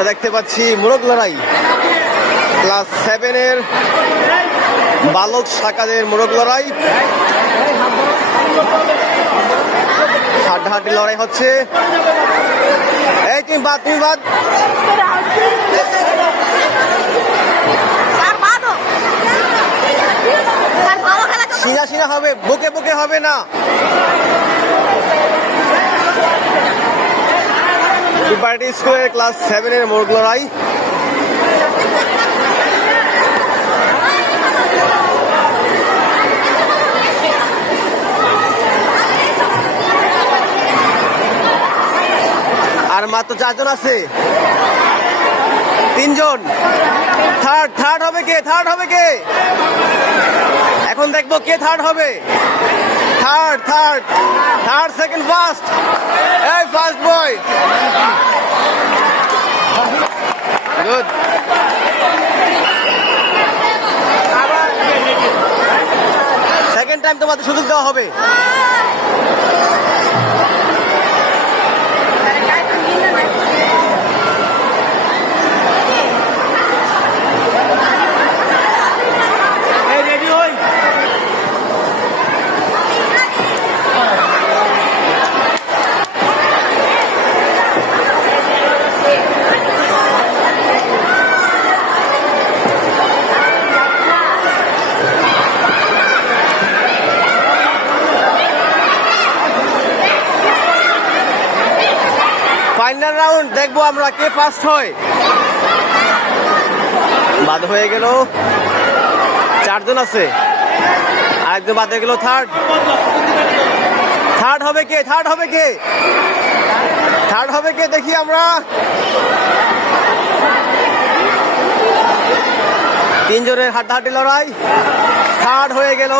আমরা দেখতে পাচ্ছি মোরগ লড়াই ক্লাস 7-এর বালক শাখাদের মোরগ লড়াই। হাড্ডাহাড্ডি লড়াই হচ্ছে। এই তুমি বাদ সিনা হবে, বুকে হবে না। প্রিপারেটরি স্কুলের ক্লাস 7-এর মোরগ লড়াই। আর মাত্র 4 জন আছে, 3 জন। থার্ড হবে কে? এখন দেখবো কে থার্ড হবে। Third, second, first. এই first boy, good. Second time তোমাদের সুযোগ দেওয়া হবে। ফাইনাল রাউন্ড দেখবো আমরা কে ফার্স্ট হয়। বাদ হয়ে গেল, 4 জন আছে, আরেকজন বাদ হয়ে গেল। থার্ড হবে কে দেখি আমরা। 3 জনের হাড্ডাহাড্ডি লড়াই। থার্ড হয়ে গেল